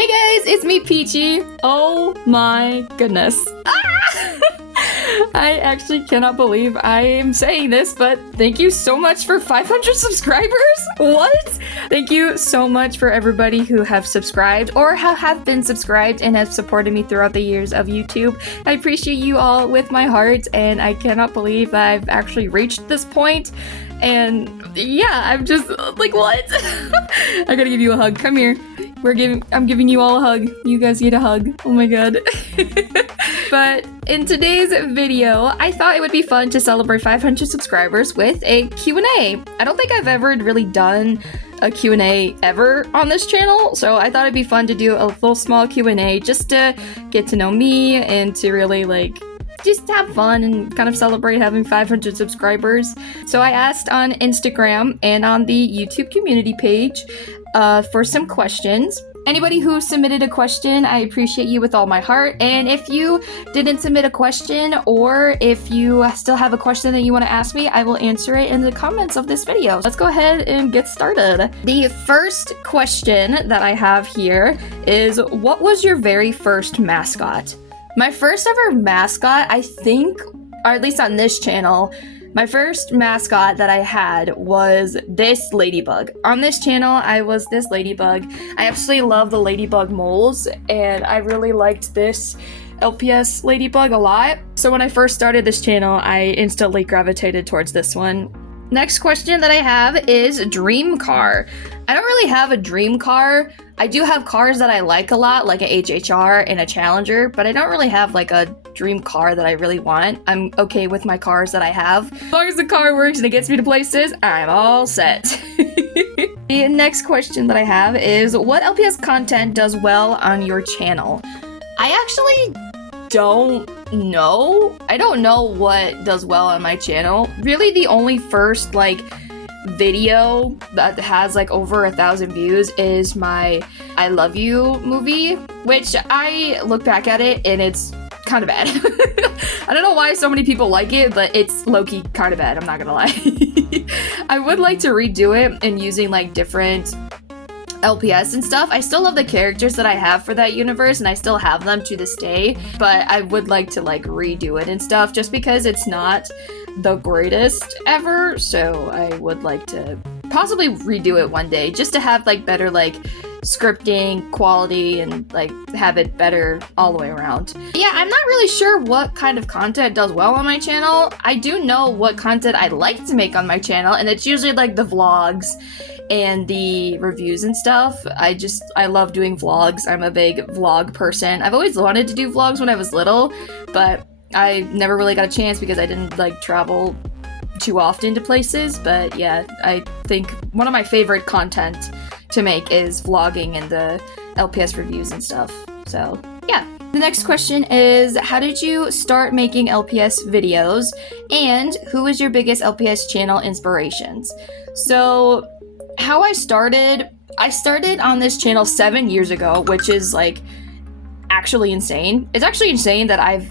Hey guys, it's me, Peachy. Oh my goodness. I actually cannot believe I am saying this, but thank you so much for 500 subscribers. What? Thank you so much for everybody who have subscribed or have been subscribed and have supported me throughout the years of YouTube. I appreciate you all with my heart, and I cannot believe that I've actually reached this point. And yeah, I'm just like, what? I gotta give you a hug. Come here. I'm giving you all a hug. You guys get a hug. Oh my god. But in today's video, I thought it would be fun to celebrate 500 subscribers with a Q&A. I don't think I've ever really done a Q&A ever on this channel, so I thought it'd be fun to do a little small Q&A just to get to know me and to really just have fun and kind of celebrate having 500 subscribers. So I asked on Instagram and on the YouTube community page for some questions. Anybody who submitted a question, I appreciate you with all my heart. And if you didn't submit a question, or if you still have a question that you want to ask me, I will answer it in the comments of this video. Let's go ahead and get started. The first question that I have here is, what was your very first mascot? My first ever mascot, I think, or at least on this channel, my first mascot that I had was this ladybug. On this channel, I was this ladybug. I absolutely love the ladybug moles, and I really liked this LPS ladybug a lot. So when I first started this channel, I instantly gravitated towards this one. Next question that I have is dream car. I don't really have a dream car. I do have cars that I like a lot, like a HHR and a Challenger, but I don't really have like a dream car that I really want. I'm okay with my cars that I have. As long as the car works and it gets me to places, I'm all set. The next question that I have is, what LPS content does well on your channel? I actually don't know. I don't know what does well on my channel. Really, the only first video that has over 1,000 views is my I Love You movie, which I look back at it and it's kind of bad. I don't know why so many people like it, but it's low-key kind of bad, I'm not gonna lie. I would like to redo it and using different LPS and stuff. I still love the characters that I have for that universe, and I still have them to this day, but I would like to redo it and stuff just because it's not the greatest ever. So I would like to possibly redo it one day just to have better scripting quality and have it better all the way around. Yeah, I'm not really sure what kind of content does well on my channel. I do know what content I like to make on my channel, and it's usually the vlogs and the reviews and stuff. I love doing vlogs. I'm a big vlog person. I've always wanted to do vlogs when I was little, but I never really got a chance because I didn't travel too often to places. But yeah, I think one of my favorite content to make is vlogging and the LPS reviews and stuff. So yeah. The next question is, how did you start making LPS videos, and who is your biggest LPS channel inspirations? So how I started on this channel 7 years ago, which is actually insane. It's actually insane that I've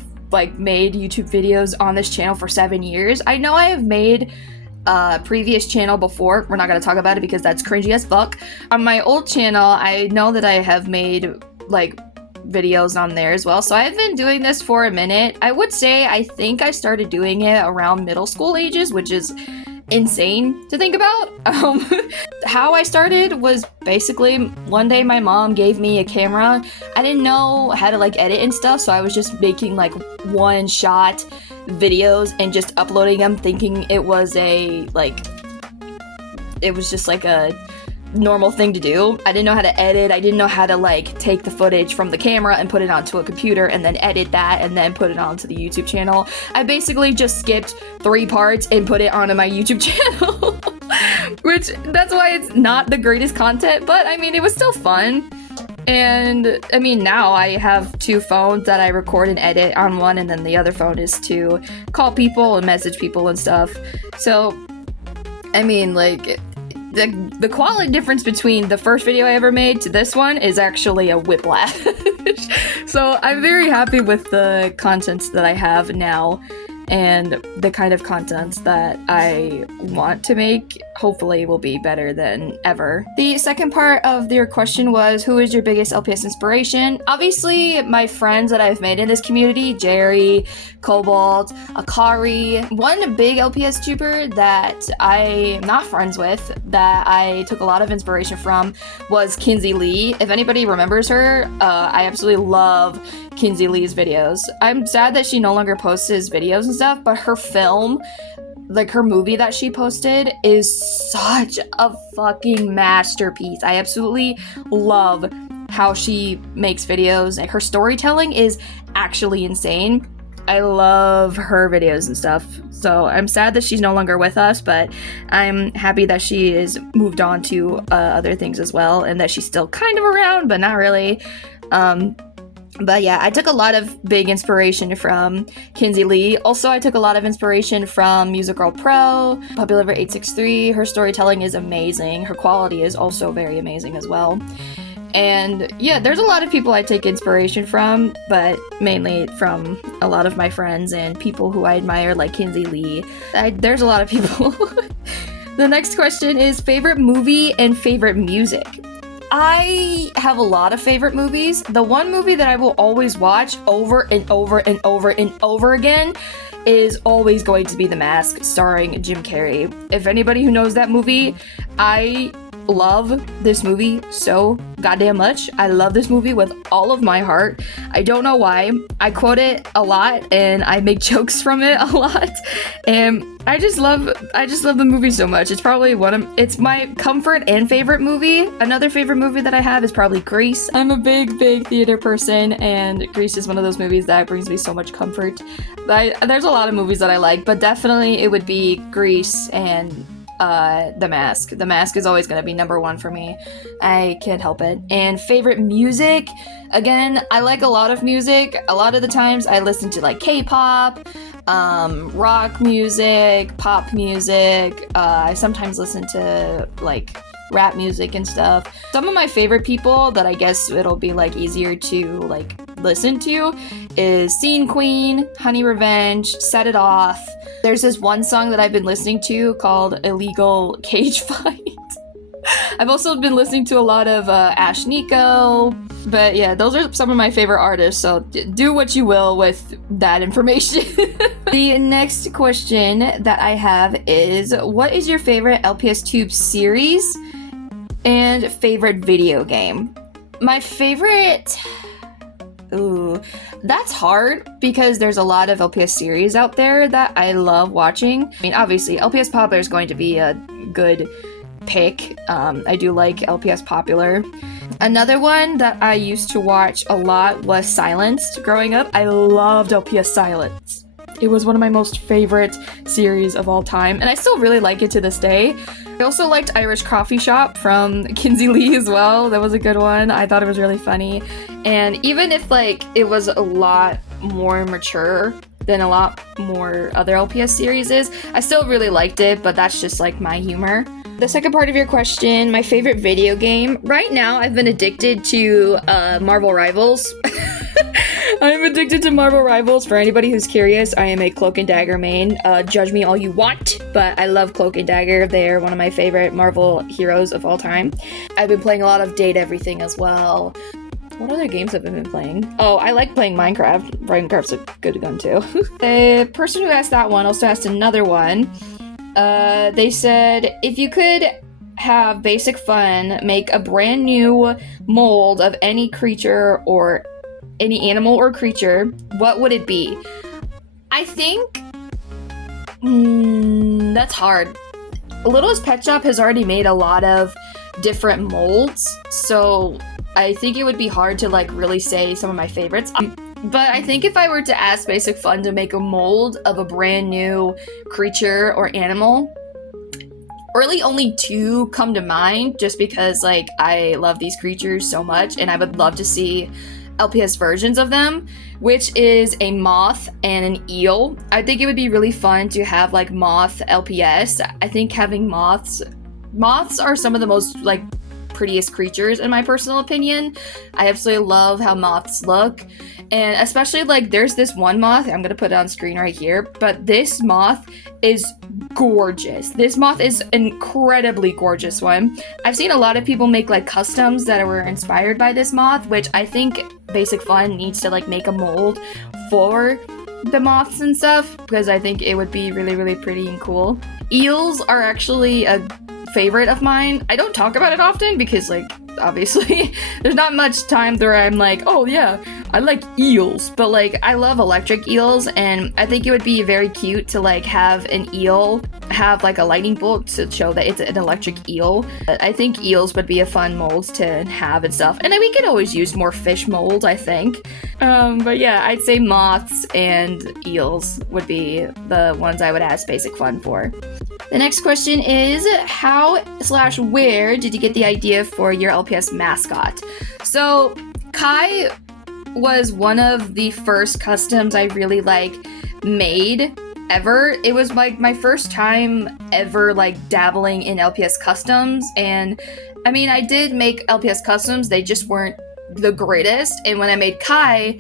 made YouTube videos on this channel for 7 years. I know I have made a previous channel before. We're not going to talk about it because that's cringy as fuck. On my old channel, I know that I have made videos on there as well. So I've been doing this for a minute. I would say I think I started doing it around middle school ages, which is insane to think about. How I started was basically one day my mom gave me a camera. I didn't know how to edit and stuff, so I was just making one shot videos and just uploading them, thinking it was a normal thing to do. I didn't know how to edit. I didn't know how to take the footage from the camera and put it onto a computer and then edit that and then put it onto the YouTube channel. I basically just skipped 3 parts and put it onto my YouTube channel. Which, that's why it's not the greatest content, but I mean, it was still fun. And I mean, now I have 2 phones that I record and edit on one, and then the other phone is to call people and message people and stuff. So, I mean, the quality difference between the first video I ever made to this one is actually a whiplash. So I'm very happy with the content that I have now. and the kind of content that I want to make hopefully will be better than ever. The second part of your question was, who is your biggest LPS inspiration? Obviously, my friends that I've made in this community, Jerry, Cobalt, Akari. One big LPS tuber that I'm not friends with, that I took a lot of inspiration from, was Kinsey Lee. If anybody remembers her, I absolutely love Kinsey Lee's videos. I'm sad that she no longer posts his videos and stuff, but her film, like her movie that she posted, is such a fucking masterpiece. I absolutely love how she makes videos. Like, her storytelling is actually insane. I love her videos and stuff. So I'm sad that she's no longer with us, but I'm happy that she is moved on to other things as well, and that she's still kind of around, but not really. But yeah, I took a lot of big inspiration from Kinsey Lee. Also, I took a lot of inspiration from Music Girl Pro, Puppy Lover 863. Her storytelling is amazing. Her quality is also very amazing as well. And yeah, there's a lot of people I take inspiration from, but mainly from a lot of my friends and people who I admire, like Kinsey Lee. There's a lot of people. The next question is favorite movie and favorite music. I have a lot of favorite movies. The one movie that I will always watch over and over and over and over again is always going to be The Mask, starring Jim Carrey. If anybody who knows that movie, I love this movie so goddamn much. I love this movie with all of my heart. I don't know why. I quote it a lot and I make jokes from it a lot. And I just love the movie so much. It's probably it's my comfort and favorite movie. Another favorite movie that I have is probably Grease. I'm a big theater person, and Grease is one of those movies that brings me so much comfort. There's a lot of movies that I like, but definitely it would be Grease and The Mask. The Mask is always going to be number one for me. I can't help it. And favorite music, again, I like a lot of music. A lot of the times I listen to like K-pop, rock music, pop music. I sometimes listen to like rap music and stuff. Some of my favorite people that I guess it'll be like easier to like listen to is Scene Queen, Honey Revenge, Set It Off. There's this one song that I've been listening to called Illegal Cage Fight. I've also been listening to a lot of Ash Nico. But yeah, those are some of my favorite artists, so do what you will with that information. The next question that I have is, what is your favorite LPS Tube series and favorite video game? My favorite... Ooh, that's hard because there's a lot of LPS series out there that I love watching. I mean, obviously, LPS Popular is going to be a good pick. I do like LPS Popular. Another one that I used to watch a lot was Silenced growing up. I loved LPS Silence. It was one of my most favorite series of all time, and I still really like it to this day. I also liked Irish Coffee Shop from Kinsey Lee as well. That was a good one. I thought it was really funny. And even if like it was a lot more mature than a lot more other LPS series is, I still really liked it, but that's just like my humor. The second part of your question, my favorite video game. Right now, I've been addicted to Marvel Rivals. I'm addicted to Marvel Rivals. For anybody who's curious, I am a Cloak and Dagger main. Judge me all you want, but I love Cloak and Dagger. They're one of my favorite Marvel heroes of all time. I've been playing a lot of Date Everything as well. What other games have I been playing? Oh, I like playing Minecraft. Minecraft's a good gun too. The person who asked that one also asked another one. They said, if you could have basic fun, make a brand new mold of any creature or any animal or creature, what would it be? I think that's hard. Littlest Pet Shop has already made a lot of different molds, so I think it would be hard to like really say some of my favorites. But I think if I were to ask Basic Fun to make a mold of a brand new creature or animal, really only two come to mind just because like I love these creatures so much and I would love to see LPS versions of them, which is a moth and an eel. I think it would be really fun to have like moth LPS. I think having moths are some of the most like prettiest creatures in my personal opinion. I absolutely love how moths look. And especially like there's this one moth, I'm gonna put it on screen right here, but this moth is gorgeous. This moth is an incredibly gorgeous one. I've seen a lot of people make like customs that were inspired by this moth, which I think Basic Fun needs to like make a mold for the moths and stuff, because I think it would be really, really pretty and cool. Eels are actually a favorite of mine. I don't talk about it often because like obviously there's not much time where I'm like, oh yeah, I like eels, but like I love electric eels, and I think it would be very cute to like have an eel have like a lightning bolt to show that it's an electric eel. I think eels would be a fun mold to have and stuff, and then we could always use more fish molds, I think. But yeah, I'd say moths and eels would be the ones I would ask Basic Fun for. The next question is, how/where did you get the idea for your LPS mascot? So Kai was one of the first customs I really like made ever. It was like my first time ever like dabbling in LPS customs, and I mean I did make LPS customs, they just weren't the greatest, and when I made Kai,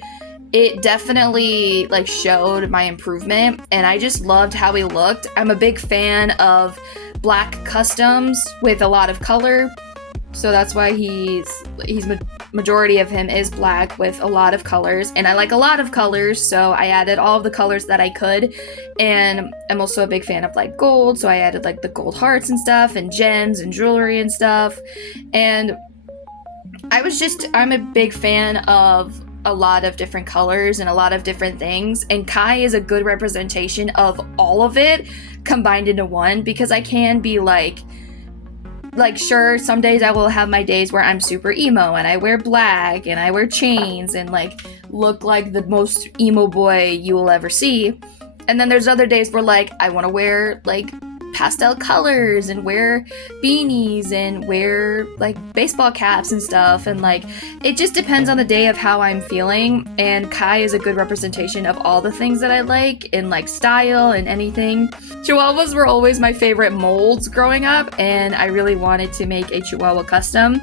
it definitely like showed my improvement, and I just loved how he looked. I'm a big fan of black customs with a lot of color, so that's why majority of him is black with a lot of colors, and I like a lot of colors, so I added all of the colors that I could. And I'm also a big fan of like gold, so I added like the gold hearts and stuff, and gems and jewelry and stuff. And I'm a big fan of a lot of different colors and a lot of different things, and Kai is a good representation of all of it combined into one, because I can be like sure, some days I will have my days where I'm super emo and I wear black and I wear chains and like look like the most emo boy you will ever see, and then there's other days where like I want to wear like pastel colors and wear beanies and wear like baseball caps and stuff, and like it just depends on the day of how I'm feeling, and Kai is a good representation of all the things that I like in like style and anything. Chihuahuas were always my favorite molds growing up, and I really wanted to make a Chihuahua custom.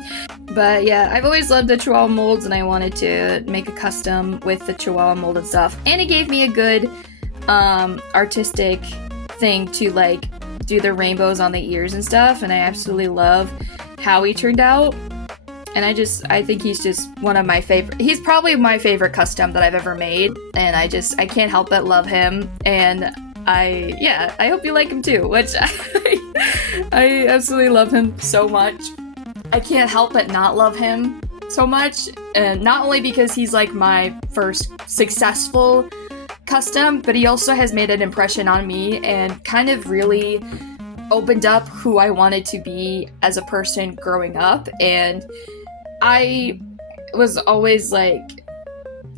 But yeah, I've always loved the Chihuahua molds, and I wanted to make a custom with the Chihuahua mold and stuff, and it gave me a good artistic thing to like do the rainbows on the ears and stuff, and I absolutely love how he turned out. And I think he's just one of my favorite. He's probably my favorite custom that I've ever made, and I can't help but love him. And I hope you like him too, which I absolutely love him so much. I can't help but not love him so much, and not only because he's like my first successful custom, but he also has made an impression on me and kind of really opened up who I wanted to be as a person growing up. And I was always like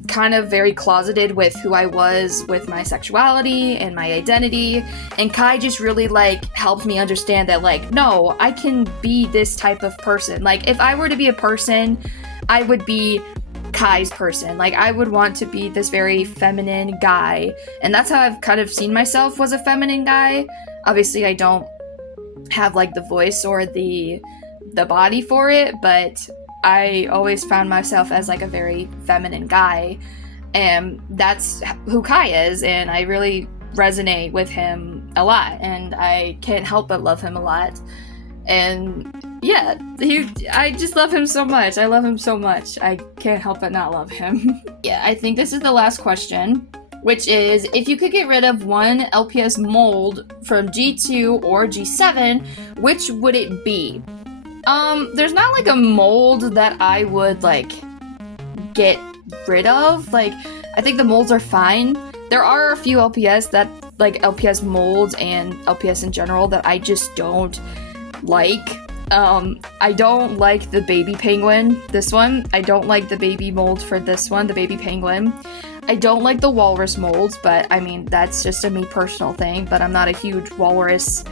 kind of very closeted with who I was with my sexuality and my identity, and Kai just really like helped me understand that like, no, I can be this type of person. Like if I were to be a person, I would be Kai's person. Like I would want to be this very feminine guy, and that's how I've kind of seen myself, was a feminine guy. Obviously I don't have like the voice or the body for it, but I always found myself as like a very feminine guy, and that's who Kai is, and I really resonate with him a lot, and I can't help but love him a lot. And yeah, I just love him so much. I love him so much. I can't help but not love him. Yeah, I think this is the last question, which is, if you could get rid of one LPS mold from G2 or G7, which would it be? There's not like a mold that I would like get rid of. Like, I think the molds are fine. There are a few LPS that, like LPS molds and LPS in general, that I just don't like. I don't like the baby penguin, this one. I don't like the baby mold for this one, the baby penguin. I don't like the walrus molds, but I mean, that's just a me personal thing, but I'm not a huge walrus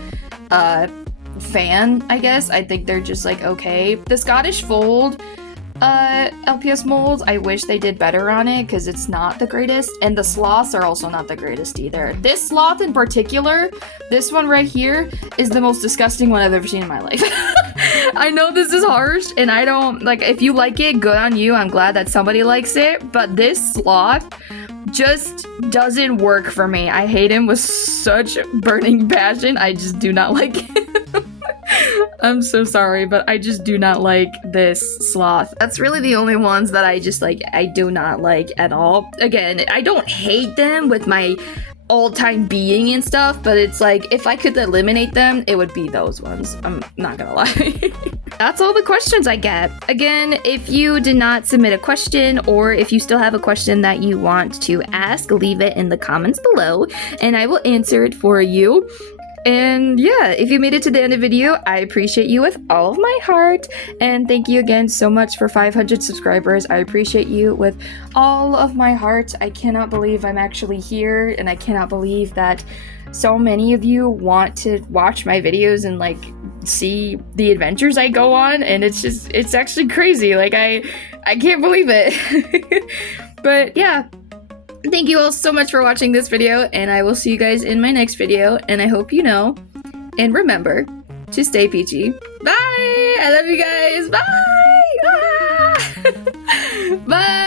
fan, I guess. I think they're just like okay. The Scottish Fold LPS molds, I wish they did better on it because it's not the greatest, and the sloths are also not the greatest either. This sloth in particular, this one right here, is the most disgusting one I've ever seen in my life. I know this is harsh, and I don't like. If you like it, good on you. I'm glad that somebody likes it. But this sloth just doesn't work for me. I hate him with such burning passion. I just do not like him. I'm so sorry, but I just do not like this sloth. That's really the only ones that I just like, I do not like at all. Again, I don't hate them with my all-time being and stuff, but it's like, if I could eliminate them, it would be those ones. I'm not gonna lie. That's all the questions I get. Again, if you did not submit a question, or if you still have a question that you want to ask, leave it in the comments below, and I will answer it for you. And yeah, if you made it to the end of the video, I appreciate you with all of my heart. And thank you again so much for 500 subscribers. I appreciate you with all of my heart. I cannot believe I'm actually here, and I cannot believe that so many of you want to watch my videos and like see the adventures I go on. And it's actually crazy. Like I can't believe it. But yeah. Thank you all so much for watching this video, and I will see you guys in my next video, and I hope you know, and remember to stay peachy. Bye! I love you guys! Bye! Ah! Bye!